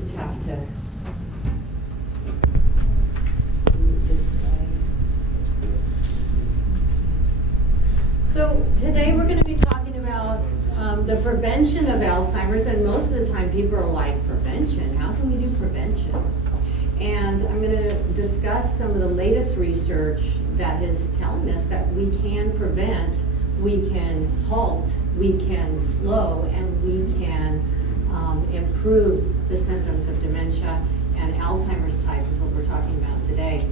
just have to move this way. So today we're going to be talking about the prevention of Alzheimer's, and most of the time people are like, prevention? How can we do prevention? And I'm going to discuss some of the latest research that is telling us that we can prevent, we can halt, we can slow, and we can improve the symptoms of dementia, and Alzheimer's type is what we're talking about today.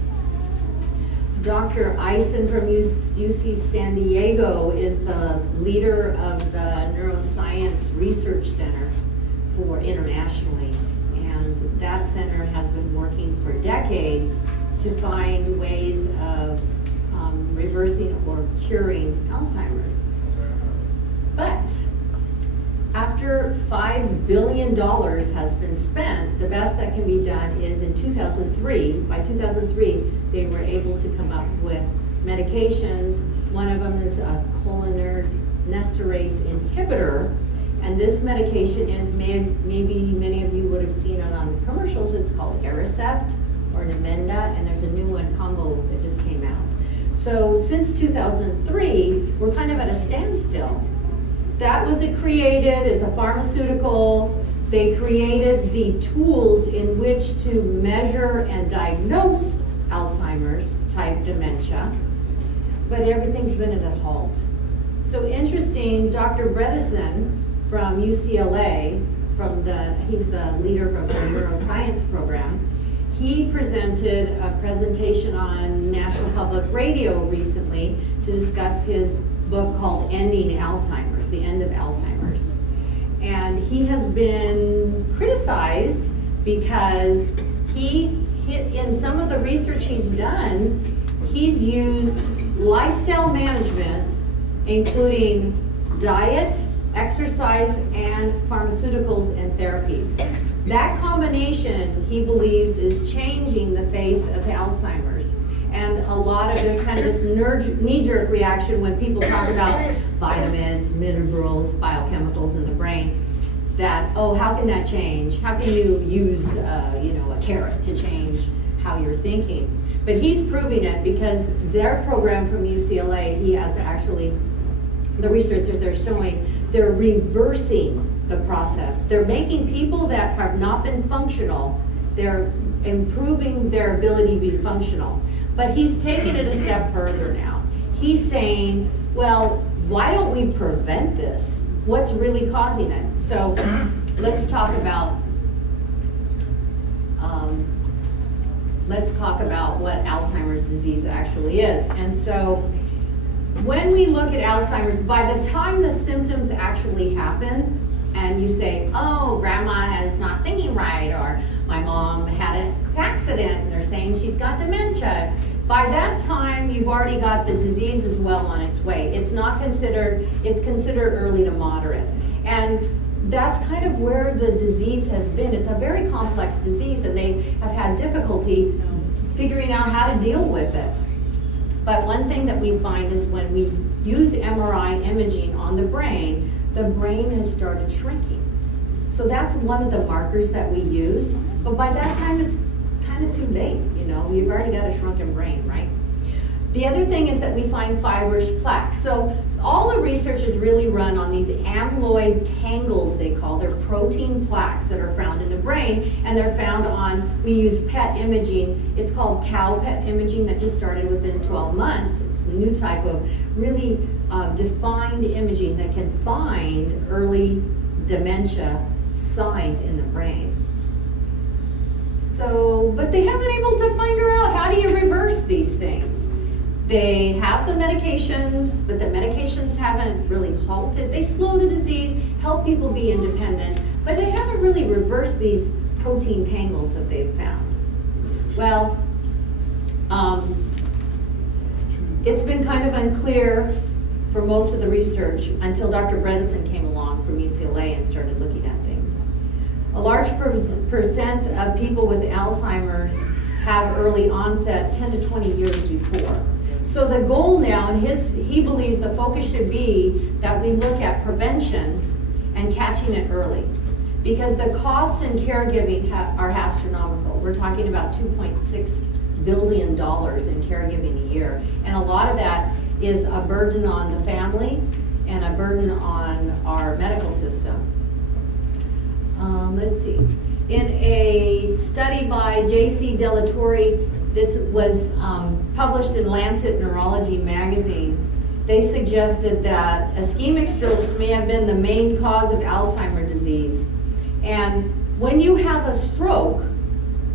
Dr. Eisen from UC San Diego is the leader of the Neuroscience Research Center for internationally. And that center has been working for decades to find ways of reversing or curing Alzheimer's. But after $5 billion has been spent, the best that can be done is in 2003. By 2003, they were able to come up with medications. One of them is a cholinesterase inhibitor. And this medication is, maybe many of you would have seen it on commercials. It's called Aricept or Namenda, and there's a new one combo that just came out. So since 2003, we're kind of at a standstill. That was created as a pharmaceutical. They created the tools in which to measure and diagnose Alzheimer's type dementia, but everything's been at a halt. So interesting, Dr. Bredesen from UCLA, he's the leader of the neuroscience program, he presented a presentation on National Public Radio recently to discuss his book called Ending Alzheimer's, The End of Alzheimer's. And he has been criticized because in some of the research he's done, he's used lifestyle management, including diet, exercise, and pharmaceuticals and therapies. That combination, he believes, is changing the face of Alzheimer's. And there's kind of this knee-jerk reaction when people talk about vitamins, minerals, biochemicals in the brain, that, oh, how can that change? How can you use a carrot to change how you're thinking? But he's proving it because their program from UCLA, he has actually, the researchers they're showing, they're reversing the process. They're making people that have not been functional, they're improving their ability to be functional. But he's taken it a step further now. He's saying, well, why don't we prevent this? What's really causing it? So let's talk about what Alzheimer's disease actually is. And so when we look at Alzheimer's, by the time the symptoms actually happen, and you say, oh, grandma is not thinking right, or my mom had an accident and they're saying she's got dementia, by that time you've already got the disease as well on its way. It's considered early to moderate. And that's kind of where the disease has been. It's a very complex disease, and they have had difficulty figuring out how to deal with it. But one thing that we find is when we use MRI imaging on the brain has started shrinking. So that's one of the markers that we use. But by that time, it's kind of too late. We've already got a shrunken brain, right? The other thing is that we find fibrous plaque. So all the research is really run on these amyloid tangles, they call. They're protein plaques that are found in the brain, and they're found we use PET imaging. It's called tau PET imaging that just started within 12 months. It's a new type of really defined imaging that can find early dementia signs in the brain. So, but they haven't been able to figure out how do you reverse these things. They have the medications, but the medications haven't really halted. They slow the disease, help people be independent, but they haven't really reversed these protein tangles that they've found. Well, it's been kind of unclear for most of the research until Dr. Bredesen came along from UCLA and started looking at things. A large percent of people with Alzheimer's have early onset 10 to 20 years before. So the goal now, and he believes the focus should be that we look at prevention and catching it early. because the costs in caregiving are astronomical. We're talking about $2.6 billion in caregiving a year. And a lot of that is a burden on the family and a burden on our medical system. Let's see. In a study by J.C. Delatorre that was published in Lancet Neurology magazine, they suggested that ischemic strokes may have been the main cause of Alzheimer's disease. And when you have a stroke,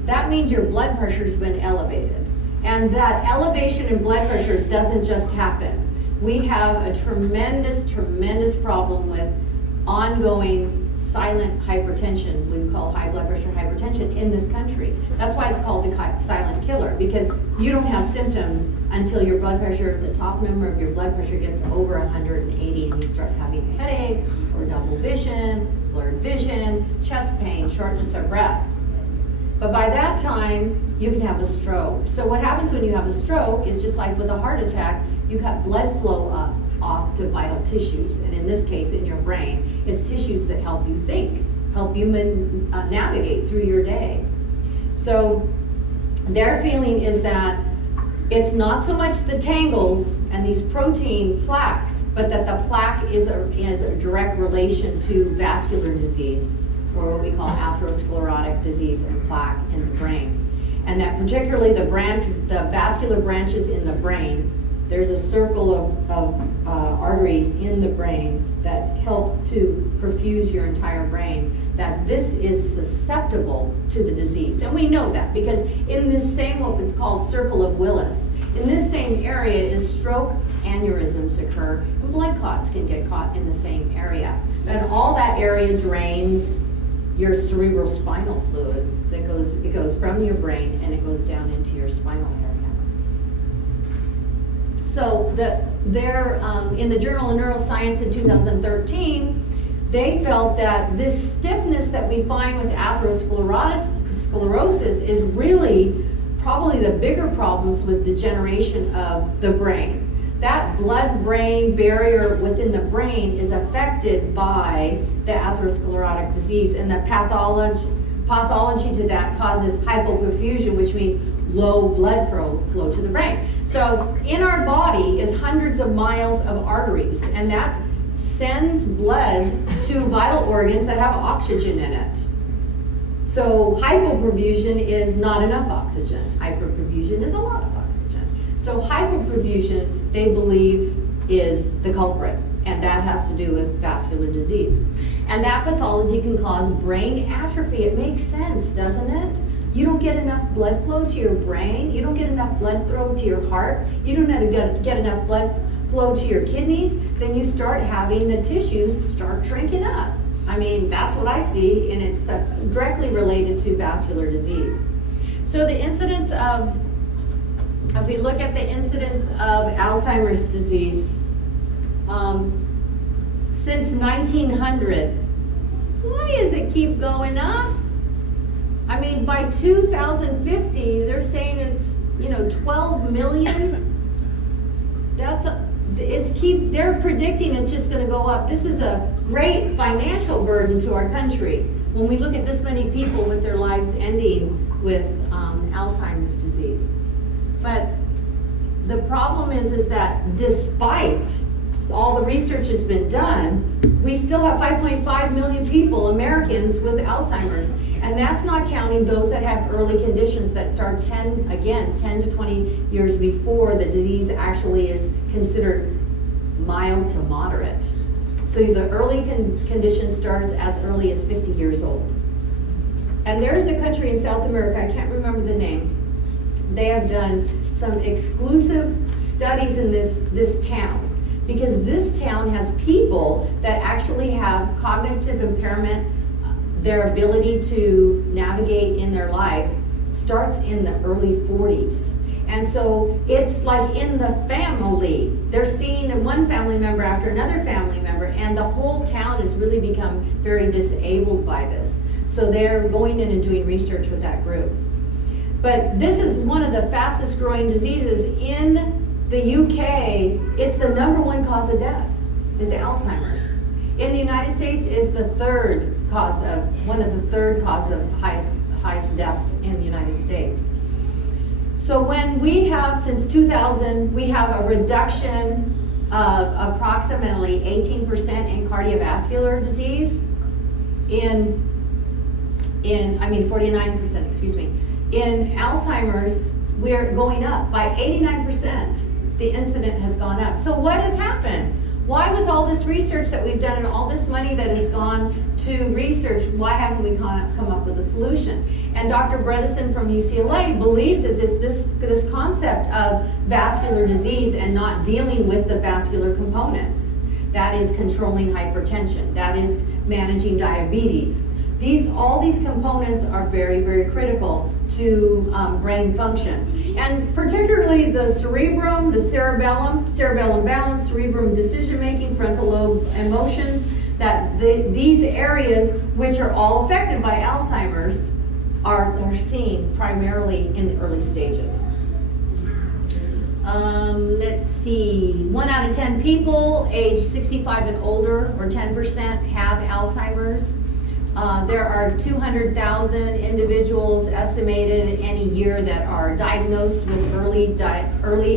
that means your blood pressure has been elevated. And that elevation in blood pressure doesn't just happen. We have a tremendous, tremendous problem with ongoing silent hypertension, we call high blood pressure hypertension, in this country. That's why it's called the silent killer, because you don't have symptoms until your blood pressure, the top number of your blood pressure gets over 180 and you start having a headache or double vision, blurred vision, chest pain, shortness of breath. But by that time, you can have a stroke. So what happens when you have a stroke is just like with a heart attack, you cut blood flow off to vital tissues. And in this case, in your brain, it's tissues that help you think, help you navigate through your day. So their feeling is that it's not so much the tangles and these protein plaques, but that the plaque is a direct relation to vascular disease, or what we call atherosclerotic disease and plaque in the brain. And that particularly the vascular branches in the brain, there's a circle of arteries in the brain that help to perfuse your entire brain, that this is susceptible to the disease. And we know that because in this same, what is called circle of Willis, in this same area is stroke aneurysms occur, and blood clots can get caught in the same area. And all that area drains your cerebrospinal fluid it goes from your brain and it goes down into your spinal area. So in the Journal of Neuroscience in 2013, they felt that this stiffness that we find with atherosclerosis is really probably the bigger problems with degeneration of the brain. That blood-brain barrier within the brain is affected by the atherosclerotic disease, and the pathology to that causes hypoperfusion, which means low blood flow to the brain. So in our body is hundreds of miles of arteries, and that sends blood to vital organs that have oxygen in it. So hypoperfusion is not enough oxygen. Hyperperfusion is a lot of oxygen. So hypoperfusion, they believe, is the culprit, and that has to do with vascular disease. And that pathology can cause brain atrophy. It makes sense, doesn't it? You don't get enough blood flow to your brain. You don't get enough blood flow to your heart. You don't get enough blood flow to your kidneys. Then you start having the tissues start shrinking up. I mean, that's what I see, and it's directly related to vascular disease. So the incidence of, if we look at the incidence of Alzheimer's disease, since 1900, why does it keep going up? I mean, by 2050, they're saying it's 12 million. They're predicting it's just going to go up. This is a great financial burden to our country when we look at this many people with their lives ending with Alzheimer's disease. But the problem is that despite all the research has been done, we still have 5.5 million people, Americans, with Alzheimer's. And that's not counting those that have early conditions that start 10 to 20 years before the disease actually is considered mild to moderate. So the early condition starts as early as 50 years old. And there's a country in South America, I can't remember the name, they have done some exclusive studies in this town, because this town has people that actually have cognitive impairment. Their ability to navigate in their life starts in the early 40s. And so it's like in the family. They're seeing one family member after another family member, and the whole town has really become very disabled by this. So they're going in and doing research with that group. But this is one of the fastest growing diseases in the UK. It's the #1 cause of death, is Alzheimer's. In the United States, is the 3rd one of the third cause of highest deaths in the United States. So when we have, since 2000, we have a reduction of approximately 18% in cardiovascular disease, 49%, excuse me. In Alzheimer's, we're going up by 89%. The incident has gone up. So what has happened? Why, with all this research that we've done and all this money that has gone to research, why haven't we come up with a solution? And Dr. Bredesen from UCLA believes it's this concept of vascular disease and not dealing with the vascular components. That is controlling hypertension. That is managing diabetes. All these components are very, very critical to brain function. And particularly the cerebrum, the cerebellum balance, cerebrum decision-making, frontal lobe emotions, these areas, which are all affected by Alzheimer's, are seen primarily in the early stages. Let's see, 1 out of 10 people age 65 and older, or 10%, have Alzheimer's. There are 200,000 individuals estimated any year that are diagnosed with early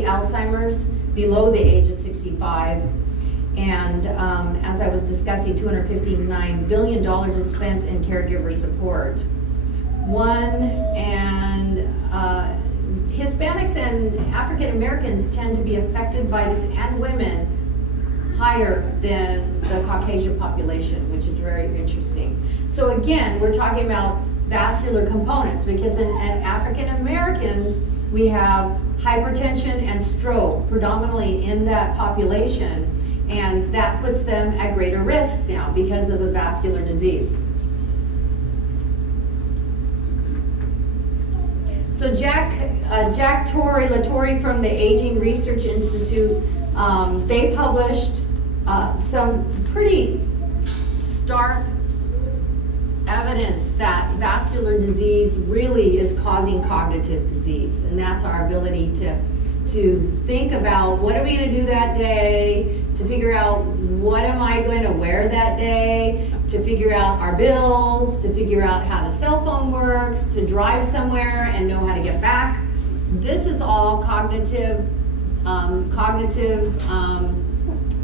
Alzheimer's below the age of 65. And as I was discussing, $259 billion is spent in caregiver support. Hispanics and African Americans tend to be affected by this, and women, higher than the Caucasian population, which is very interesting. So again, we're talking about vascular components, because in African Americans, we have hypertension and stroke predominantly in that population, and that puts them at greater risk now because of the vascular disease. So Jack Torrey from the Aging Research Institute, they published some pretty stark evidence that vascular disease really is causing cognitive disease, and that's our ability to think about what are we going to do that day, to figure out what am I going to wear that day, to figure out our bills, to figure out how the cell phone works, to drive somewhere and know how to get back. This is all cognitive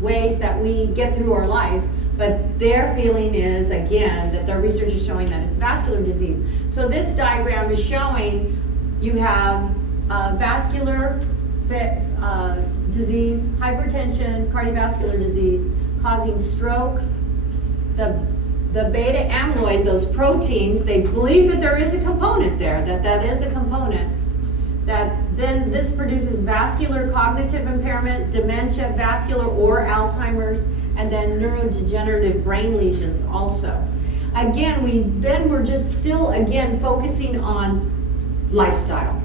ways that we get through our life, but their feeling is, again, that their research is showing that it's vascular disease. So this diagram is showing you have vascular disease, hypertension, cardiovascular disease causing stroke. The beta amyloid, those proteins, they believe that there is a component there, that is a component, that then this produces vascular cognitive impairment, dementia, vascular or Alzheimer's, and then neurodegenerative brain lesions also. Again, we're just still, again, focusing on lifestyle.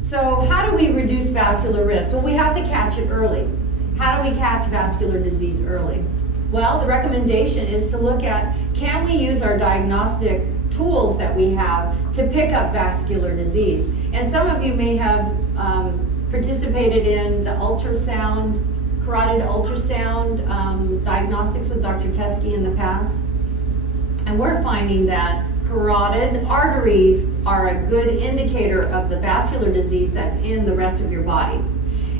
So how do we reduce vascular risk? Well, we have to catch it early. How do we catch vascular disease early? Well, the recommendation is to look at, can we use our diagnostic tools that we have to pick up vascular disease? And some of you may have participated in the ultrasound, carotid ultrasound diagnostics with Dr. Teskey in the past. And we're finding that carotid arteries are a good indicator of the vascular disease that's in the rest of your body.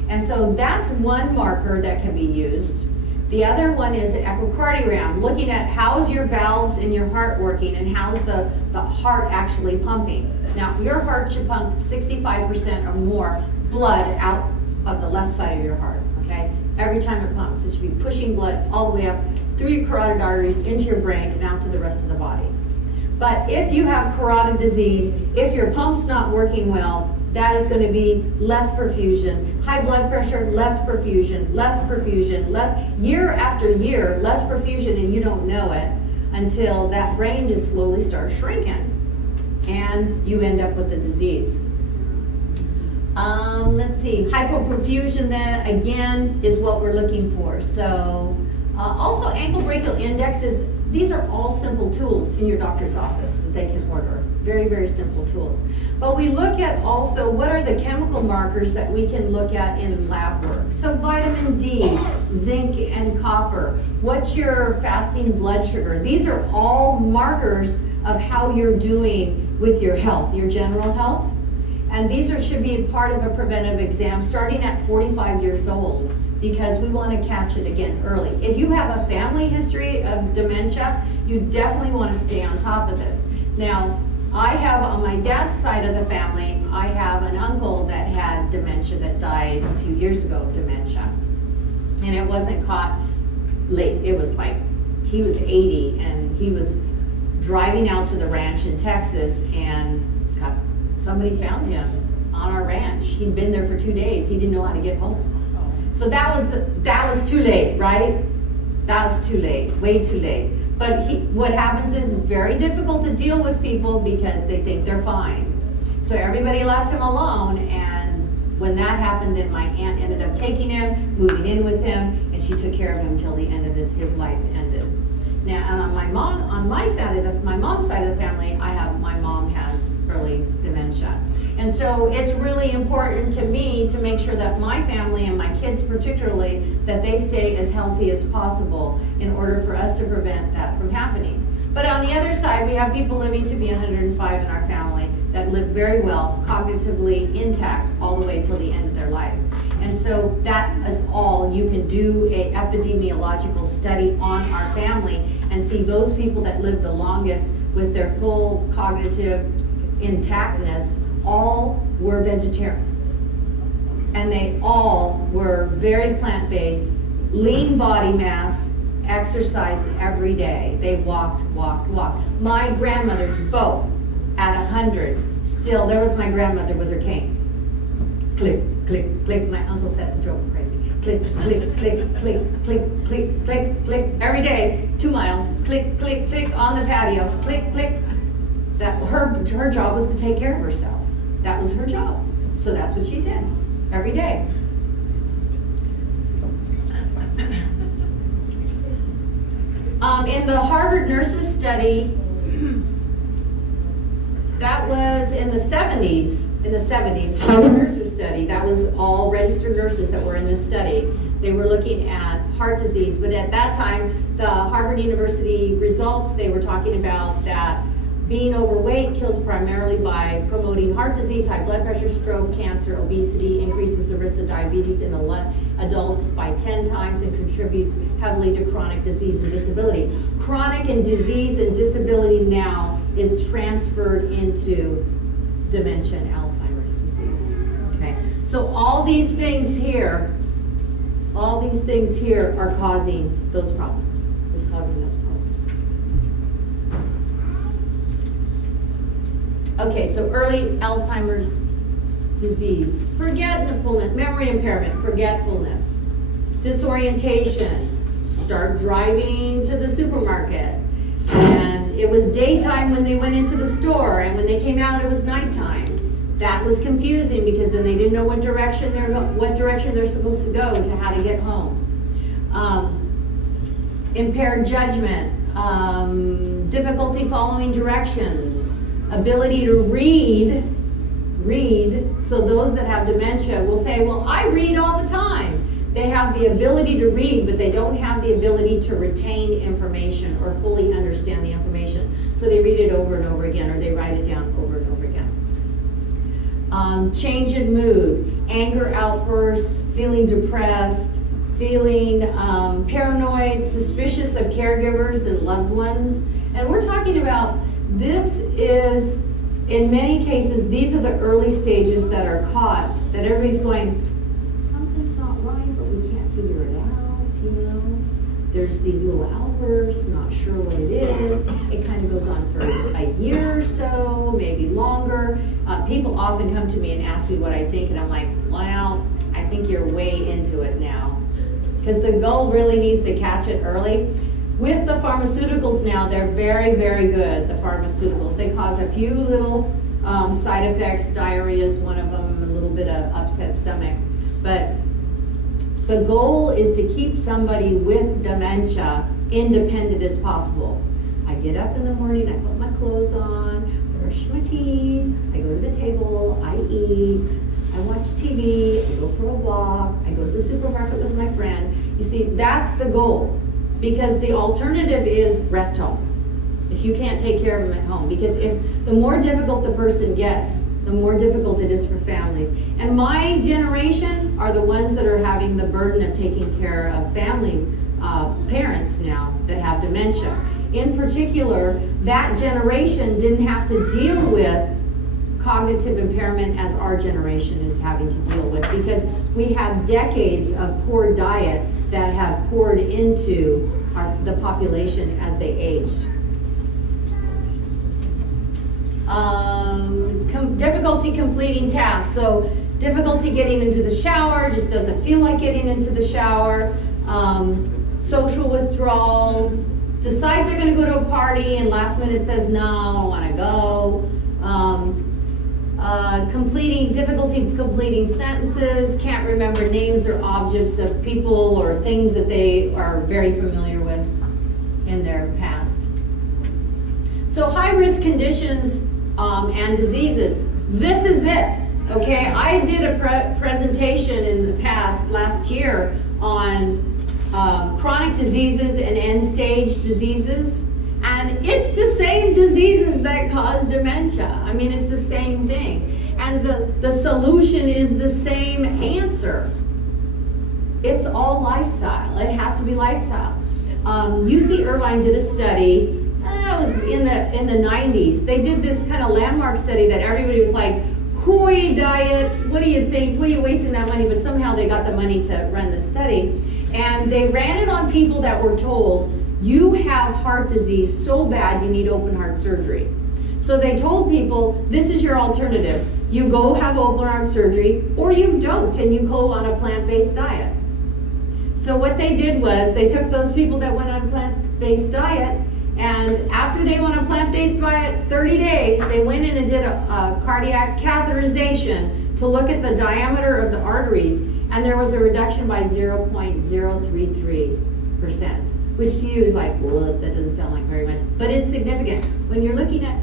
And so that's one marker that can be used. The other one is an echocardiogram, looking at how's your valves in your heart working and how's the heart actually pumping. Now, your heart should pump 65% or more blood out of the left side of your heart, okay? Every time it pumps, it should be pushing blood all the way up through your carotid arteries into your brain and out to the rest of the body. But if you have carotid disease, if your pump's not working well, that is going to be less perfusion. High blood pressure, less perfusion, year after year, less perfusion, and you don't know it until that brain just slowly starts shrinking and you end up with the disease. Let's see, hypoperfusion then, again, is what we're looking for. So also ankle brachial indexes, these are all simple tools in your doctor's office that they can order. Very, very simple tools. But we look at also what are the chemical markers that we can look at in lab work. So vitamin D, zinc, and copper. What's your fasting blood sugar? These are all markers of how you're doing with your health, your general health. And these should be part of a preventive exam starting at 45 years old, because we want to catch it again early. If you have a family history of dementia, you definitely want to stay on top of this. Now, I have on my dad's side of the family, I have an uncle that had dementia that died a few years ago of dementia. And it wasn't caught late. It was like, he was 80 and he was driving out to the ranch in Texas, and somebody found him on our ranch. He'd been there for 2 days. He didn't know how to get home. So that was too late, right? That was too late, way too late. But what happens is it's very difficult to deal with people because they think they're fine. So everybody left him alone, and when that happened, then my aunt ended up taking him, moving in with him, and she took care of him until the end of his life ended. Now, on my mom's side of the family, my mom has early dementia. And so it's really important to me to make sure that my family and my kids particularly, that they stay as healthy as possible in order for us to prevent that from happening. But on the other side, we have people living to be 105 in our family that live very well, cognitively intact all the way till the end of their life. And so that is all. You can do an epidemiological study on our family and see those people that live the longest with their full cognitive intactness all were vegetarians. And they all were very plant-based, lean body mass, exercised every day. They walked. My grandmothers both at 100, still, there was my grandmother with her cane. Click, click, click. My uncle said the joke crazy. Click, click, click, click, click, click, click, click. Every day, 2 miles. Click, click, click on the patio. Click, click. That her job was to take care of herself. That was her job. So that's what she did every day. In the Harvard nurses study, that was in the 70s. In the 70s, Harvard nurses study, that was all registered nurses that were in this study. They were looking at heart disease, but at that time, the Harvard University results, they were talking about that being overweight kills primarily by promoting heart disease, high blood pressure, stroke, cancer, obesity, increases the risk of diabetes in adults by 10 times, and contributes heavily to chronic disease and disability. Chronic and disease and disability now is transferred into dementia and Alzheimer's disease. Okay, so all these things here are causing those problems. Okay, so early Alzheimer's disease, forgetfulness, memory impairment, forgetfulness, disorientation, start driving to the supermarket, and it was daytime when they went into the store, and when they came out it was nighttime. That was confusing because then they didn't know what direction they're supposed to go to how to get home. Impaired judgment, difficulty following directions, ability to read. So those that have dementia will say, well, I read all the time. They have the ability to read, but they don't have the ability to retain information or fully understand the information. So they read it over and over again, or they write it down over and over again. Change in mood, anger outbursts, feeling depressed, feeling paranoid, suspicious of caregivers and loved ones. And we're talking about, this is, in many cases, these are the early stages that are caught, that everybody's going, something's not right, but we can't figure it out, you know? There's these little outbursts, not sure what it is. It kind of goes on for a year or so, maybe longer. People often come to me and ask me what I think, and I'm like, well, I think you're way into it now. Because the goal really needs to catch it early. With the pharmaceuticals now, they're very, very good, the pharmaceuticals. They cause a few little side effects, diarrhea is one of them, a little bit of upset stomach. But the goal is to keep somebody with dementia independent as possible. I get up in the morning, I put my clothes on, brush my That's the goal, because the alternative is rest home. If you can't take care of them at home, because if the more difficult the person gets, the more difficult it is for families. And my generation are the ones that are having the burden of taking care of family parents now that have dementia. In particular, that generation didn't have to deal with cognitive impairment as our generation is having to deal with, because we have decades of poor diet that have poured into the population as they aged. Difficulty completing tasks. So difficulty getting into the shower, just doesn't feel like getting into the shower. Social withdrawal, decides they're going to go to a party and last minute says, no, I don't want to go. Difficulty completing sentences, can't remember names or objects of people or things that they are very familiar with in their past. So high-risk conditions and diseases. This is it, okay? I did a presentation in the past, last year, on chronic diseases and end-stage diseases. And it's the same diseases that cause dementia. I mean, it's the same thing. And the solution is the same answer. It's all lifestyle. It has to be lifestyle. UC Irvine did a study, it was in the 90s. They did this kind of landmark study that everybody was like, hooey diet, what do you think? What are you wasting that money? But somehow they got the money to run the study. And they ran it on people that were told, you have heart disease so bad you need open heart surgery. So they told people, this is your alternative. You go have open heart surgery, or you don't, and you go on a plant-based diet. So what they did was, they took those people that went on a plant-based diet, and after they went on a plant-based diet, 30 days, they went in and did a cardiac catheterization to look at the diameter of the arteries, and there was a reduction by 0.033%, which to you is like, well, that doesn't sound like very much, but it's significant. When you're looking at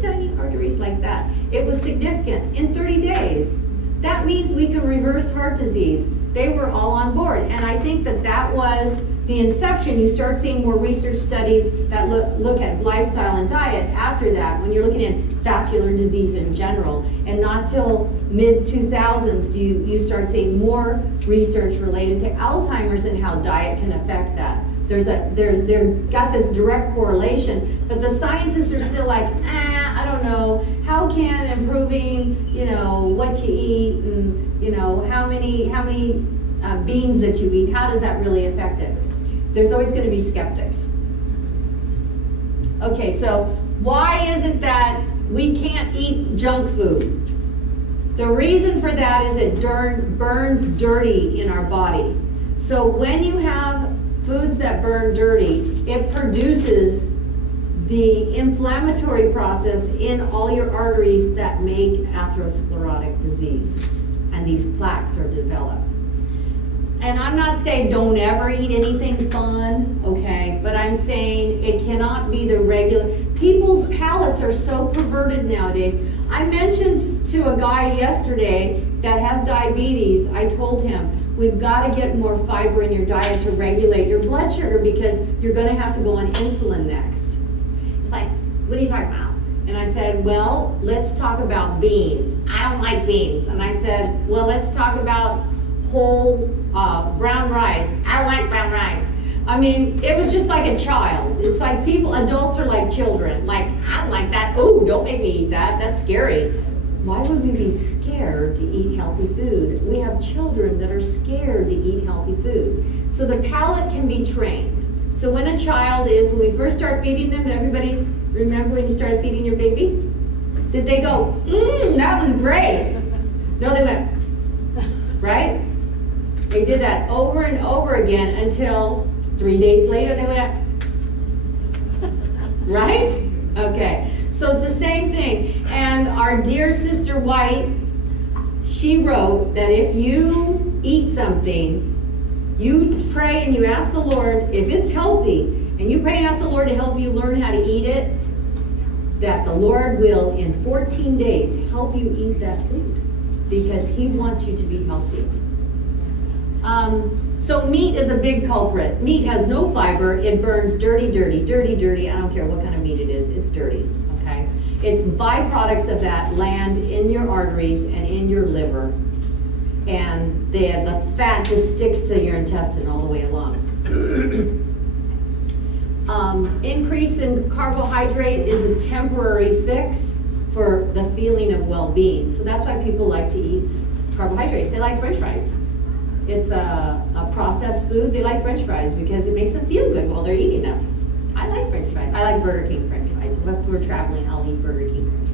tiny arteries like that, it was significant in 30 days. That means we can reverse heart disease. They were all on board, and I think that was the inception. You start seeing more research studies that look at lifestyle and diet after that, when you're looking at vascular disease in general, and not till mid-2000s do you start seeing more research related to Alzheimer's and how diet can affect that. They're got this direct correlation, but the scientists are still like, I don't know, how can improving, what you eat and, how many beans that you eat, how does that really affect it? There's always going to be skeptics. Okay, so why is it that we can't eat junk food? The reason for that is it burns dirty in our body. So when you have foods that burn dirty, it produces the inflammatory process in all your arteries that make atherosclerotic disease, and these plaques are developed. And I'm not saying don't ever eat anything fun, okay, but I'm saying it cannot be the regular. People's palates are so perverted nowadays. I mentioned to a guy yesterday that has diabetes, I told him, we've got to get more fiber in your diet to regulate your blood sugar, because you're going to have to go on insulin next. It's like, what are you talking about? And I said, well, let's talk about beans. I don't like beans. And I said, well, let's talk about whole brown rice. I like brown rice. I mean, it was just like a child. It's like adults are like children. Like, I don't like that. Oh, don't make me eat that. That's scary. Why would we be scared to eat healthy food? We have children that are scared to eat healthy food. So the palate can be trained. So when a child when we first start feeding them, everybody remember when you started feeding your baby? Did they go, that was great? No, they went, right? They did that over and over again until 3 days later they went, right? Okay, so it's the same thing. And our dear Sister White, she wrote that if you eat something, you pray and you ask the Lord, if it's healthy, and you pray and ask the Lord to help you learn how to eat it, that the Lord will, in 14 days, help you eat that food, because He wants you to be healthy. So meat is a big culprit. Meat has no fiber. It burns dirty, dirty, dirty, dirty. I don't care what kind of meat it is. It's dirty, okay? It's byproducts of that land in your arteries and in your liver. And the fat just sticks to your intestine all the way along. Increase in carbohydrate is a temporary fix for the feeling of well-being. So that's why people like to eat carbohydrates. They like French fries. It's a processed food. They like French fries because it makes them feel good while they're eating them. I like French fries. I like Burger King French fries. If we're traveling, I'll eat Burger King French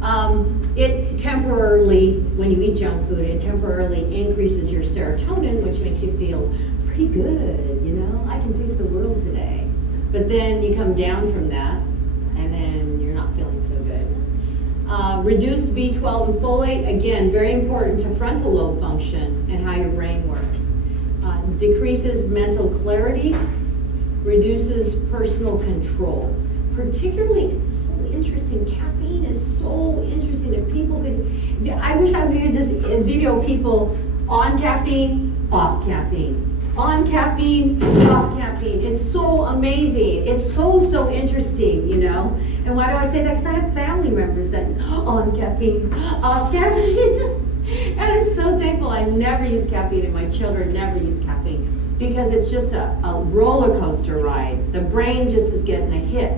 fries. It temporarily, when you eat junk food, it temporarily increases your serotonin, which makes you feel pretty good, you know? I can face the world today. But then you come down from that, and then you're not feeling so good. Reduced B12 and folate, again, very important to frontal lobe function and how your brain works. Decreases mental clarity, reduces personal control. Particularly, it's so interesting, caffeine is so interesting. If people could, I wish I could just video people on caffeine, off caffeine. On caffeine, off caffeine. It's so amazing. It's so interesting, you know? And why do I say that? Because I have family members that, on caffeine, off caffeine. And I'm so thankful I never use caffeine and my children never use caffeine because it's just a roller coaster ride. The brain just is getting a hit.